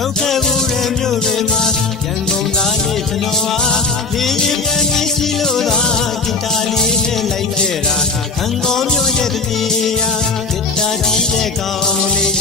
ရောက်ခဲ့ဘူးတဲ့မြို့တွေမှာရန်ကုန်သားလေးကျွန်တော်ဟာလေးရင်ပြန်ကြီးစီလို့သာဂီတာလေးနဲ့လိုက်ခဲ့တာခံကောမြို့ရဲ့တတိယဂီတာကြီးတဲ့ကောင်းလေး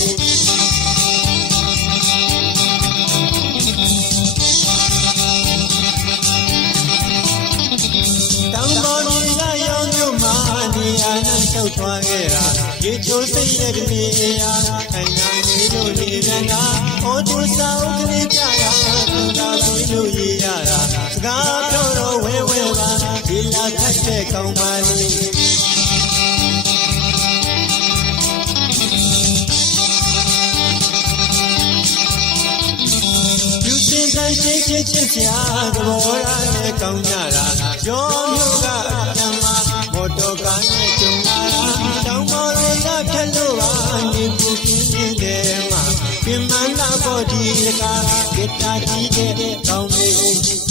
တောင်ပေါ်ကြီးကရောင်မြို့မှာနေရာနဲ့လျှောက်သွားခဲ့တာရေချိုးစိတ်ရဲ့တတိယထိုင်နာနေလို့နေပြန်တာဟောတူစာအုပ်ကလေးပြရသူသာပြီးလို့ရရတာစကားပြောတော့ဝဲဝဲပါဒီလာခတ်တဲ့ကောင်းပါလေးယူစင်တိုင်းရှိချစ်ချစ်စရာသဘောထားနဲ့ကောင်းကြတာရောမျိုးကအတမ်းမှာမော်တော်ကားနဲ့ကြုံလာတာတောင်ပေါ်ရကထက်လို့ပါနေပူပြင်းနေတဲ့မှာပြမနာပေါ်ဒီကဂီတာကြီးတဲ့ကောင်းလေး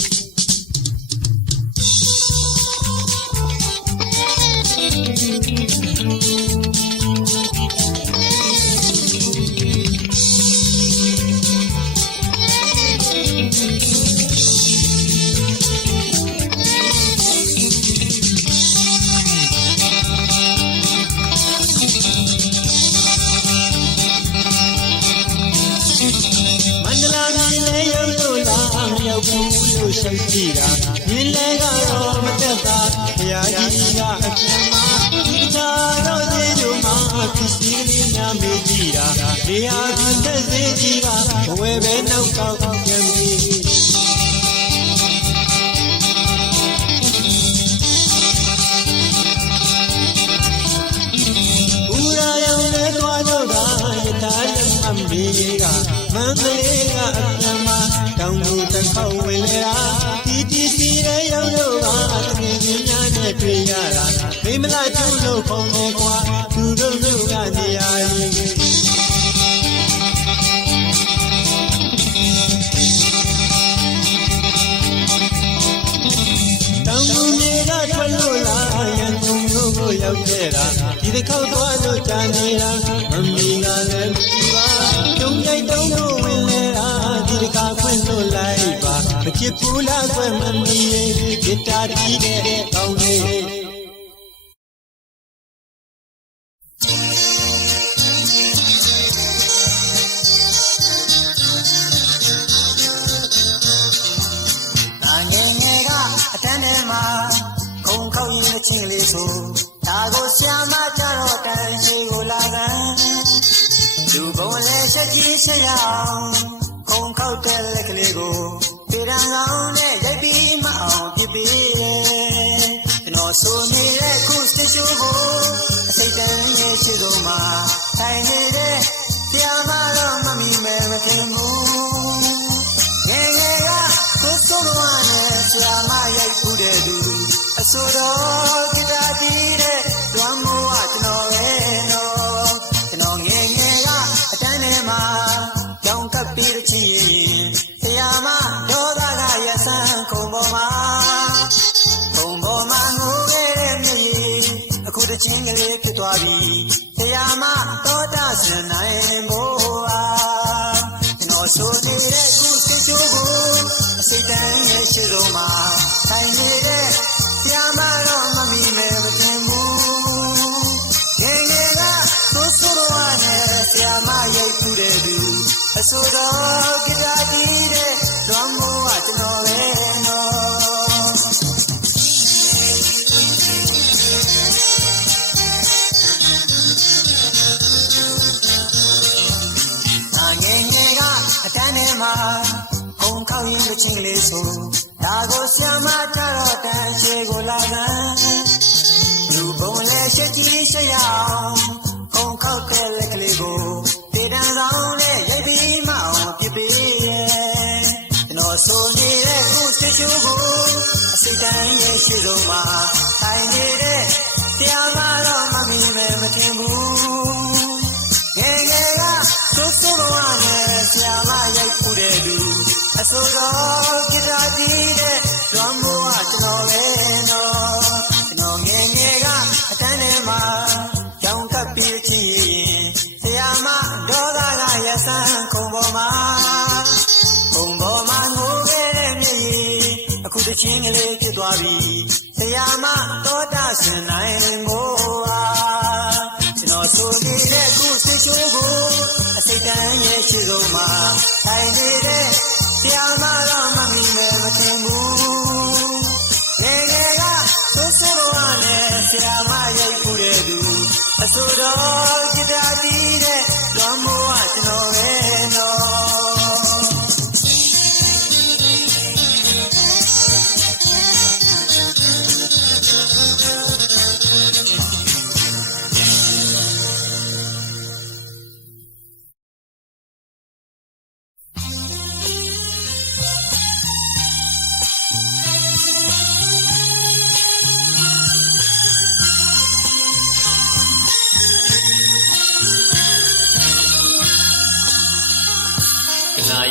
ရှိတ်ကြည့်တာမြင်လဲကတော့မသက်သာဘုရားကြီးကအပြင်းမှာဒီသာတော့စေတို့မှာခစ်စီလေးများမေးကြည့်တာနေရာကြီးသက်စေကြီးကဘဝပဲနောက်ကောက်ပြန်ပြီးဦးရရောင်နဲ့သွားတော့တာယထာလက်အမေကမန္တလေးကအပြင်းမှာတောင်ကိုတစ်ခေါက်ဝင်လေတာတီစီရဲ့ရောက်တော့ကတကယ်ကြီးများနဲ့တွေ့ရတာမိမလားကျုပ်လို့ခေါ်နေကွာသူတို့မျိုးကနေရာကြီးတောင်သူမြေကထွက်လို့လာရန်ကုန်မြို့ကိုရောက်ခဲ့တာဒီတစ်ခေါက်သွားလို့ကြာနေတာမမီကလည်းမရှိပါကျုံကြိုက်တုံးလို့ဝင်လေတာဒီတစ်ခါခွင့်လို့လိုက်ပါမချစ်ဘူးလားကွယ်မမီရဲ့ဂီတာကြီးတဲ့ကောင်းလေးအတန်းထဲမှာခုံခောက်ရင်တစ်ချင်းလေးဆိုဒါကိုဆရာမကြတော့တန်ရှိကိုလာကန်လူပုံလဲချက်ကြီးချက်ရအောင်ခုံခောက်တဲ့လက်ကလေးကိုပေရန်ကောင်နဲ့ရိုက်ပြီးမအောင်ပြပေးတယ်ကျွန်တော်ဆိုနေတဲ့ခုစတစ်ရှိုးကိုအစိတ်တန်းရဲ့ရှိတော့မှာထိုင်နေတဲ့ပြ မှာကြောင်ကပ်ပြီးချင်ရင်ဆရာမဒေါသကရဆန်းခုံပေါ်မှာငိုခဲ့တဲ့မျက်ရည်အခုတချင်းကလေးဖြစ်သွားပြီဆရာမဒေါသစင်နိုင်မို့အားကျွန်တော်ဆိုနေတဲ့ခုစိတ်ချိုးကိုအစိတ်တန်းရဲ့ရှိဆုံးမှာထိုင်နေတဲ့ဆရာမတော့မမီမယ်မတင်ဘူးငယ်ငယ်ကဆိုးဆိုးဝါးနဲ့ဆရာမရိုက်ဖူးတဲ့သူအဆိုတော်ဂီတာတီးတဲ့လွမ်းမိုးကကျွန်တော်ပဲနော်ငယ်ငယ်ကအတန်းထဲမှာခုံခေါက်ရင်မချင်းကလေးဆိုဒါကိုဆရာမကြတော့တန်ရှည်ကိုလာကန်လူပုံလဲရှက်ကြီးရှက်ရအောင်ခုံခေါက်တဲ့လက်ကလေးကိုတေတန်ဆောင်နဲ့ရိုက်ပြီးမအောင်ပြပေးရဲ့ကျွန်တော်ဆိုနေတဲ့ခုစစ်ချိုးကိုအစိတ်တန်းရဲ့ရှိဆုံးမှာထိုင်နေတဲ့ဆရာမတော့မမီမယ်မထင်ဘူးငယ်ငယ်ကဆိုးဆိုးဝါးနဲ့ဆရာမရိုက်ဖူးတဲ့သူအဆိုတော်ဂီတာတီးတဲ့လွမ်းမိုးကကျွန်တော်ပဲနော်ကျွန်တော်ငယ်ငယ်ကအတန်းထဲမှာကြောင်ကပ်ပြီးချင်ရင်ဆရာမဒေါသကရဆန်းခုံပေါ်မှာငိုခဲ့တဲ့မျက်ရည်အခုတချင်းကလေးဖြစ်သွားပြီဆရာမဒေါသစင်နိုင်မို့အားကျွန်တော်ဆိုနေတဲ့ခုစိတ်ချိုးကိုအစိတ်တန်းရဲ့ရှိဆုံးမှာထိုင်နေတဲ့ဆရာမတော့မမီမယ်မထင်ဘူးငယ်ငယ်ကဆိုးဆိုးဝါးနဲ့ဆရာမရိုက်ဖူးတဲ့သူအဆိုတော်ဂီတာတီးတဲ့လွမ်းမိုးကကျွန်တော်ပဲနော်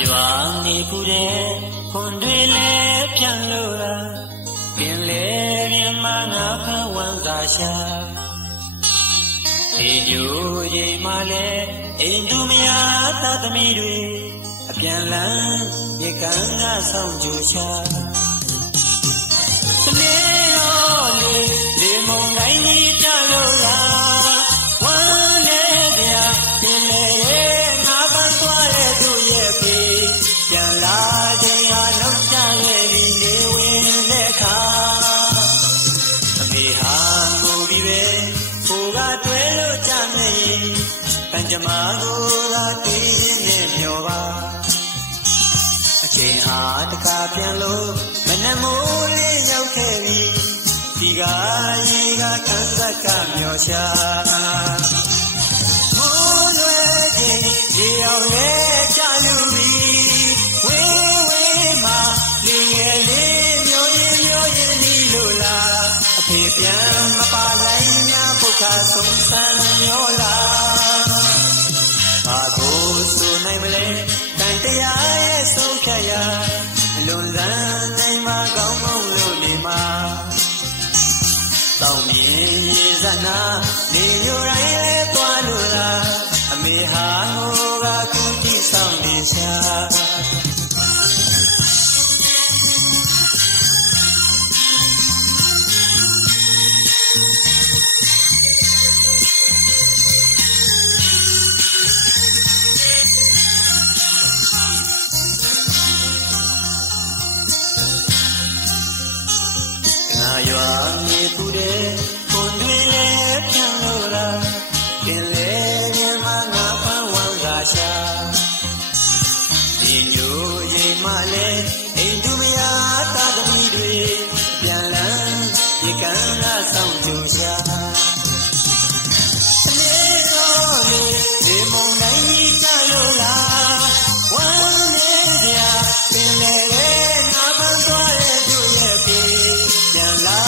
ရွာနေဖူးတဲ့ခွန်တွေလည်းပြန်လို့လားပင်လေမြမငါဖန်ဝမ်းသာရှာဒီညိုကြီးမှလည်းအိမ်သူမယားသားသမီးတွေအပြန်လန်းမြေကမ်းကဆောင်ကြရှာတနေ့တော့လေမုန်တိုင်းကြီးကြလို့လားဝမ်းနဲ့ပြပင်လေငါပန်းသွားတဲ့သူရဲ့ပြေပြန်လာခြင်းဟာနောက်ကျခဲ့ပြီနေဝင်တဲ့အခါအမေဟာငိုပြီးပဲကိုကတွဲလို့ကြနေကံကြမ္မာကိုသာတွေးရင်းနဲ့မျောပါအချိန်ဟာတခါပြန်လို့မနှမိုးလေးရောက်ခဲ့ပြီဒီကရေကခန်းသက်ကမျောရှာမိုးရွယ်ခြင်းရေအောင်လဲကြလူပြီဝေးဝေးမှာလေငယ်လေးမျောရင်ဒီလိုလားအဖေပြန်မပါလိုက်များပုခါဆုံးဆန်းမျောလားဘာကိုဆိုနိုင်မလဲတန်တရားရဲ့ဆုံးဖြတ်ရာအလွန်လန်းနိုင်မှာကောင်းကောင်းလို့နေမှာတောင်းမြင်ရေစနာနေရတိုင်းလဲသွားလို့လားအမေဟာဟိုကကူတီဆောင်နေရှာရွာမြေပူတဲ့ခွန်တွေလည်းပြန်လို့လားပင်လေမြမငါဖန်ဝမ်းသာရှာဒီညိုရိမ်မှလည်းအိမ်သူမယားသားသမီးတွေပြန်လန်းဒီကံကဆောင်ကြရှာတနေ့တော့လေမုန်တိုင်းကြီးကြလို့လားဝမ်းနေစရာပင်လေငါဖန်သွားတဲ့သူရဲ့ပြေပြန်လာ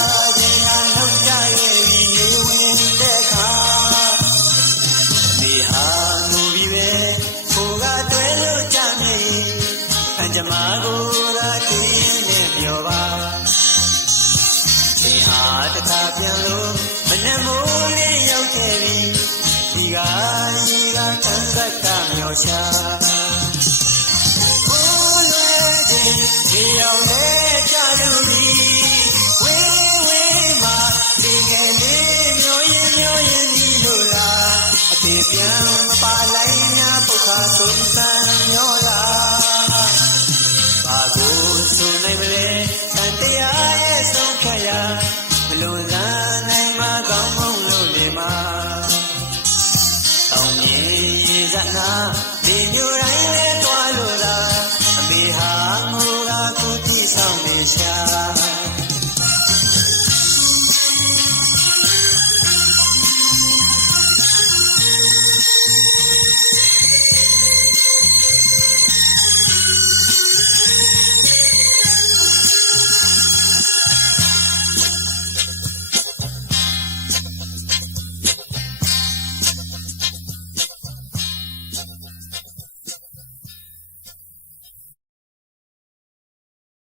က်ကမျောရှာဘိုးလွယ်ခြင်းဒီအောင်နဲ့ကြလူဒီဝေးဝေးမှာဒီငယ်လေးမျောရင်ဒီလိုလားအသေးပြန်မပါလိုက်